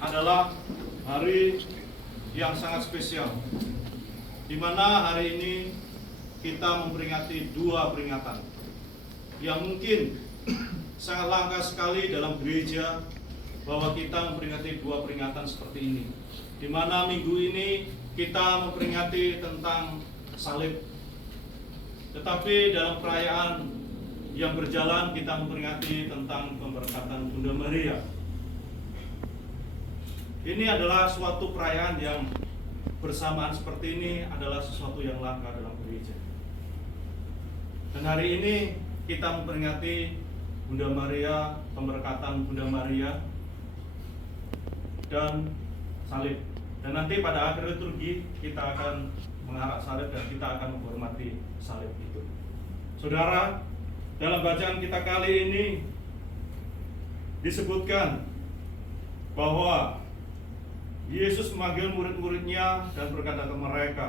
adalah hari yang sangat spesial, di mana hari ini kita memperingati dua peringatan yang mungkin sangat langka sekali dalam gereja, bahwa kita memperingati dua peringatan seperti ini, di mana minggu ini kita memperingati tentang salib, tetapi dalam perayaan yang berjalan kita memperingati tentang pemberkatan Bunda Maria. Ini adalah suatu perayaan yang bersamaan seperti ini adalah sesuatu yang langka dalam gereja. Dan hari ini kita memperingati Bunda Maria, pemberkatan Bunda Maria dan salib. Dan nanti pada akhir liturgi kita akan mengarak salib dan kita akan menghormati salib itu. Saudara, dalam bacaan kita kali ini disebutkan bahwa Yesus memanggil murid-muridnya dan berkata ke mereka,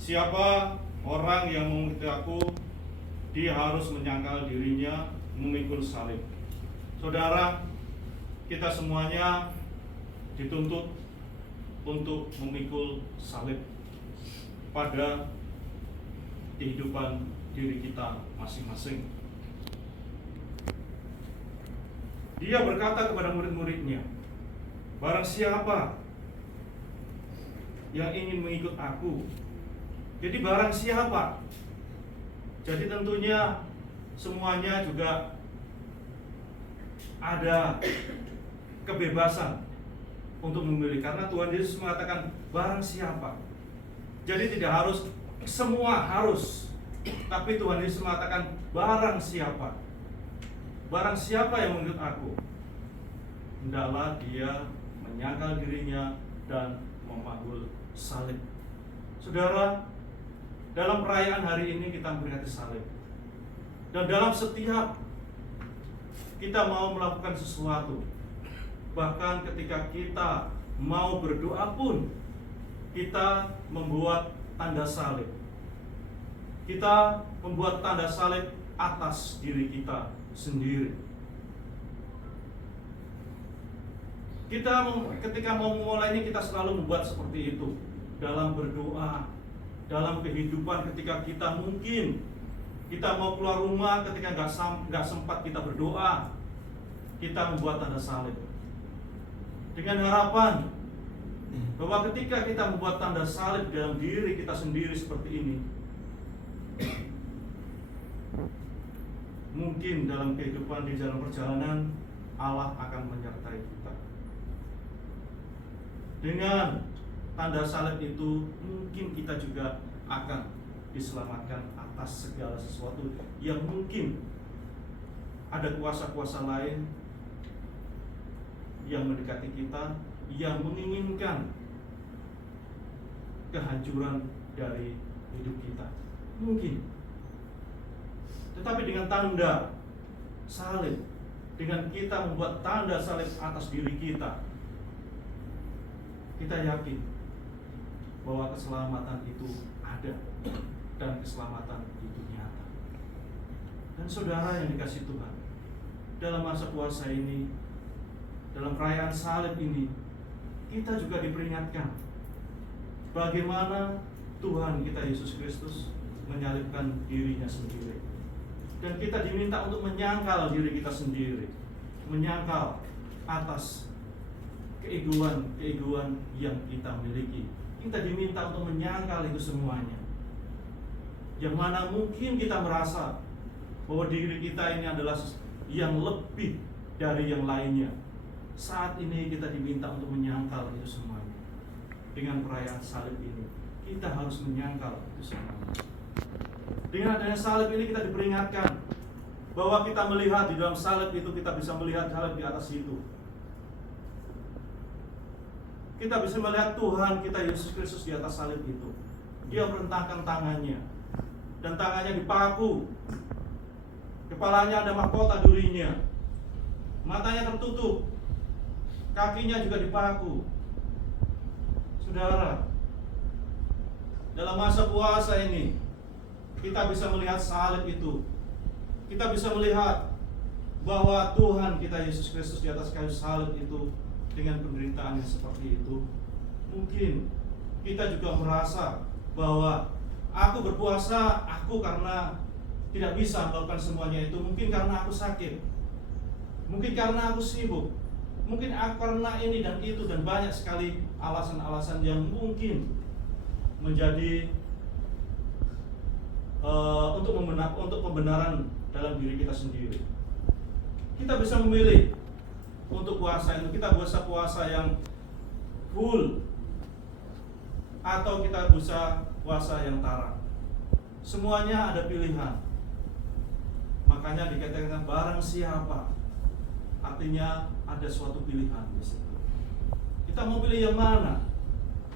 "Siapa orang yang mengikuti aku, dia harus menyangkal dirinya, memikul salib." Saudara, kita semuanya dituntut untuk memikul salib pada kehidupan diri kita masing-masing. Dia berkata kepada murid-muridnya, "Barang siapa yang ingin mengikut aku." Jadi barang siapa? Jadi tentunya semuanya juga ada kebebasan untuk memilih, karena Tuhan Yesus mengatakan barang siapa. Jadi tidak harus semua harus, tapi Tuhan Yesus mengatakan barang siapa. Barang siapa yang mengikut aku, hendaklah dia menyangkal dirinya dan memikul salib. Saudara, dalam perayaan hari ini kita memperingati salib. Dan dalam setiap kita mau melakukan sesuatu, bahkan ketika kita mau berdoa pun, kita membuat tanda salib. Kita membuat tanda salib atas diri kita sendiri. Ketika mau memulai ini, kita selalu membuat seperti itu dalam berdoa, dalam kehidupan. Ketika kita mungkin kita mau keluar rumah, ketika nggak sempat kita berdoa, kita membuat tanda salib dengan harapan bahwa ketika kita membuat tanda salib dalam diri kita sendiri seperti ini, mungkin dalam kehidupan di dalam perjalanan Allah akan menyertai kita. Dengan tanda salib itu mungkin kita juga akan diselamatkan atas segala sesuatu yang mungkin ada kuasa-kuasa lain yang mendekati kita, yang menginginkan kehancuran dari hidup kita. Mungkin. Tetapi dengan tanda salib, dengan kita membuat tanda salib atas diri kita, kita yakin bahwa keselamatan itu ada dan keselamatan itu nyata. Dan saudara yang dikasihi Tuhan, dalam masa puasa ini, dalam perayaan salib ini, kita juga diperingatkan bagaimana Tuhan kita Yesus Kristus menyalibkan dirinya sendiri. Dan kita diminta untuk menyangkal diri kita sendiri, menyangkal atas keegoan yang kita miliki. Kita diminta untuk menyangkal itu semuanya. Yang mana mungkin kita merasa bahwa diri kita ini adalah yang lebih dari yang lainnya. Saat ini kita diminta untuk menyangkal itu semuanya. Dengan perayaan salib ini, kita harus menyangkal itu semuanya. Dengan adanya salib ini kita diperingatkan bahwa kita melihat di dalam salib itu, kita bisa melihat salib di atas itu. Kita bisa melihat Tuhan kita Yesus Kristus di atas salib itu. Dia merentangkan tangannya, dan tangannya dipaku. Kepalanya ada mahkota durinya, matanya tertutup, kakinya juga dipaku. Saudara, dalam masa puasa ini kita bisa melihat salib itu. Kita bisa melihat bahwa Tuhan kita Yesus Kristus di atas kayu salib itu dengan penderitaan yang seperti itu, mungkin kita juga merasa bahwa aku berpuasa, aku karena tidak bisa melakukan semuanya itu, mungkin karena aku sakit, mungkin karena aku sibuk, mungkin aku karena ini dan itu, dan banyak sekali alasan-alasan yang mungkin menjadi untuk pembenaran dalam diri kita sendiri. Kita bisa memilih untuk puasa itu, kita bisa puasa yang full atau kita bisa puasa yang tara. Semuanya ada pilihan. Makanya dikatakan barang siapa, artinya ada suatu pilihan di situ. Kita mau pilih yang mana?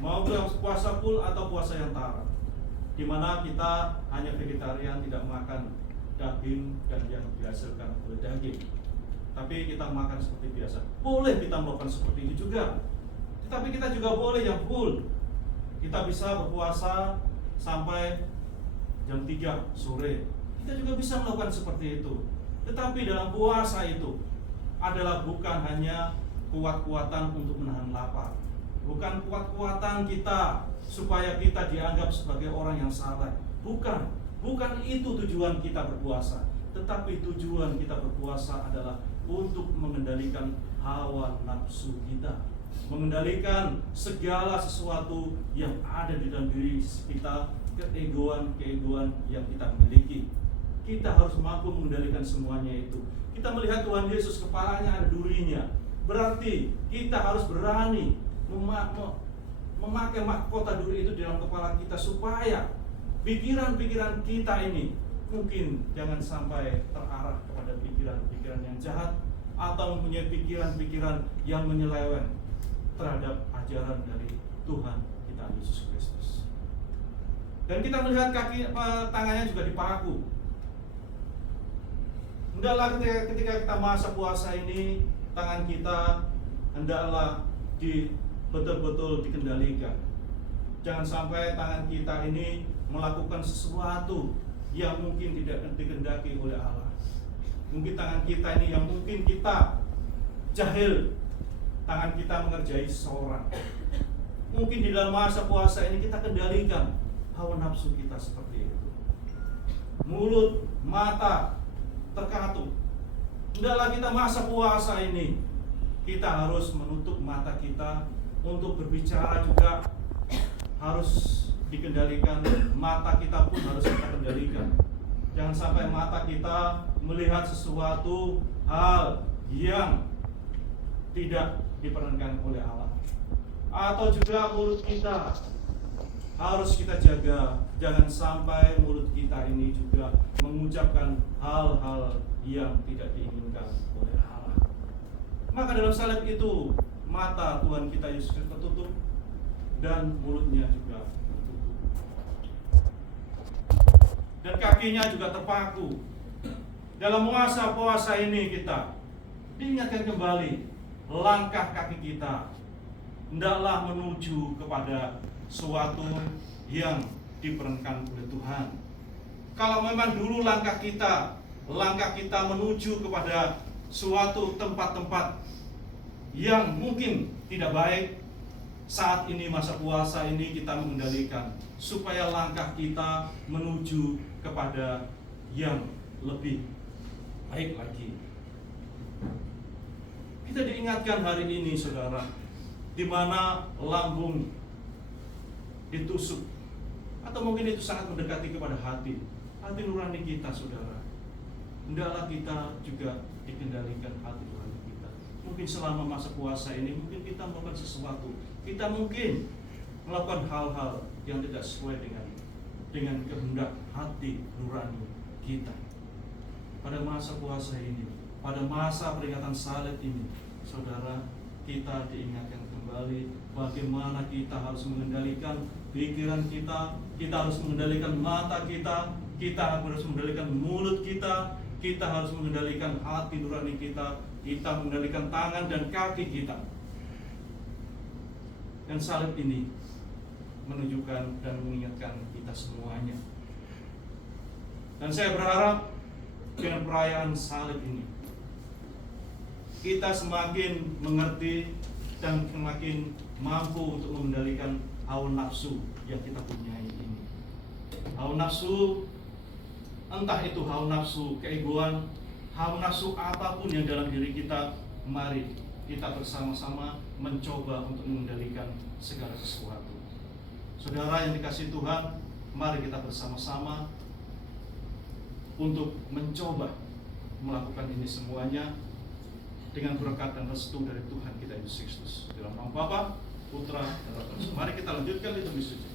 Mau puasa full atau puasa yang tara? Di mana kita hanya vegetarian, tidak makan daging dan yang dihasilkan oleh daging, tapi kita makan seperti biasa. Boleh kita melakukan seperti itu juga. Tetapi kita juga boleh yang full. Kita bisa berpuasa sampai jam 3 sore. Kita juga bisa melakukan seperti itu. Tetapi dalam puasa itu adalah bukan hanya kuat-kuatan untuk menahan lapar, bukan kuat-kuatan kita supaya kita dianggap sebagai orang yang saleh. Bukan itu tujuan kita berpuasa. Tetapi tujuan kita berpuasa adalah untuk mengendalikan hawa nafsu kita, mengendalikan segala sesuatu yang ada di dalam diri kita, keegoan yang kita miliki. Kita harus mampu mengendalikan semuanya itu. Kita melihat Tuhan Yesus kepalanya ada durinya. Berarti kita harus berani memakai mahkota duri itu di dalam kepala kita, supaya pikiran-pikiran kita ini mungkin jangan sampai terarah kepada pikiran-pikiran yang jahat atau mempunyai pikiran-pikiran yang menyeleweng terhadap ajaran dari Tuhan kita Yesus Kristus. Dan kita melihat tangannya juga dipaku. Hendaklah ketika kita masa puasa ini, tangan kita hendaklah betul-betul dikendalikan. Jangan sampai tangan kita ini melakukan sesuatu yang mungkin tidak dikehendaki oleh Allah. Mungkin tangan kita ini yang mungkin kita jahil, tangan kita mengerjai seseorang. Mungkin di dalam masa puasa ini kita kendalikan hawa nafsu kita seperti itu. Mulut, mata terkatup. Hendaklah kita masa puasa ini, kita harus menutup mata kita untuk berbicara juga harus dikendalikan. Mata kita pun harus kita kendalikan. Jangan sampai mata kita melihat sesuatu hal yang tidak diperkenankan oleh Allah. Atau juga mulut kita harus kita jaga. Jangan sampai mulut kita ini juga mengucapkan hal-hal yang tidak diinginkan oleh Allah. Maka dalam salib itu mata Tuhan kita Yesus tertutup dan mulutnya juga tertutup. Dan kakinya juga terpaku. Dalam masa puasa ini kita diingatkan kembali, langkah kaki kita hendaklah menuju kepada suatu yang diperkenankan oleh Tuhan. Kalau memang dulu langkah kita menuju kepada suatu tempat-tempat yang mungkin tidak baik, saat ini masa puasa ini kita mengendalikan supaya langkah kita menuju kepada yang lebih baik lagi. Kita diingatkan hari ini, saudara, di mana lambung ditusuk, atau mungkin itu sangat mendekati kepada hati nurani kita, saudara. Hendaklah kita juga dikendalikan hati nurani kita. Mungkin selama masa puasa ini, mungkin kita melakukan sesuatu, kita mungkin melakukan hal-hal yang tidak sesuai dengan kehendak hati nurani kita. Pada masa puasa ini, pada masa peringatan salib ini, saudara, kita diingatkan kembali bagaimana kita harus mengendalikan pikiran kita harus mengendalikan mata kita harus mengendalikan mulut kita harus mengendalikan hati nurani kita mengendalikan tangan dan kaki kita. Dan salib ini menunjukkan dan mengingatkan kita semuanya. Dan saya berharap dengan perayaan salib ini, kita semakin mengerti dan semakin mampu untuk mengendalikan hawa nafsu yang kita punyai ini. Hawa nafsu, entah itu hawa nafsu keegoan, hawa nafsu apapun yang dalam diri kita, mari kita bersama-sama mencoba untuk mengendalikan segala sesuatu. Saudara yang dikasihi Tuhan, mari kita bersama-sama untuk mencoba melakukan ini semuanya dengan berkat dan restu dari Tuhan kita Yesus Kristus. Dalam nama Bapa, Putra, dan Roh Kudus. Mari kita lanjutkan liturgi suci.